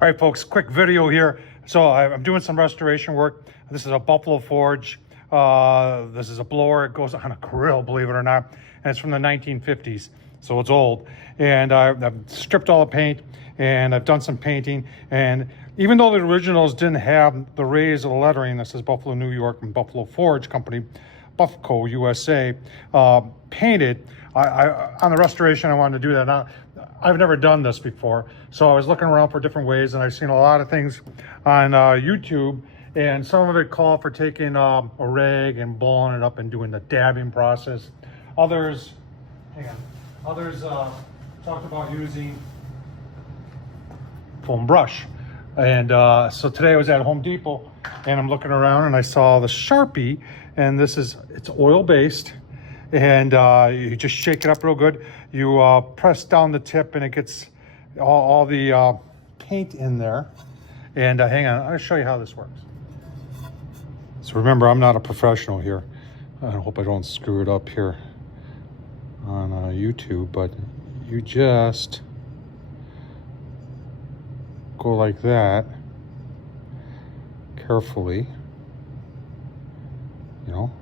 All right, folks, quick video here. So I'm doing some restoration work. This is a Buffalo Forge. This is a blower. It goes on a grill, believe it or not. And it's from the 1950s, so it's old. And I've stripped all the paint, and I've done some painting. And even though the originals didn't have the rays of the lettering, this is Buffalo, New York, and Buffalo Forge Company, Buffco USA, painted, on the restoration, I wanted to do that. Now, I've never done this before, so I was looking around for different ways, and I've seen a lot of things on YouTube, and some of it called for taking a rag and blowing it up and doing the dabbing process. Others, talked about using foam brush. And so today I was at Home Depot, and I'm looking around, and I saw the Sharpie, and it's oil-based. And you just shake it up real good. You press down the tip, and it gets all the paint in there. And hang on, I'll show you how this works. So remember, I'm not a professional here. I hope I don't screw it up here on YouTube, but you just go like that, carefully, you know.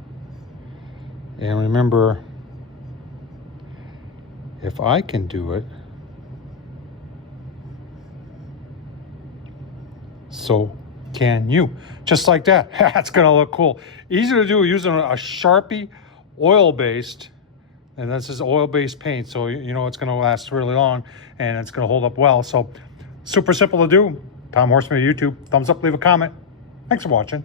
And remember, if I can do it, so can you. Just like that. That's gonna look cool. Easy to do using a Sharpie, oil-based, and this is oil-based paint, so you know it's gonna last really long, and it's gonna hold up well. So super simple to do. Tom Horseman, YouTube. Thumbs up, leave a comment. Thanks for watching.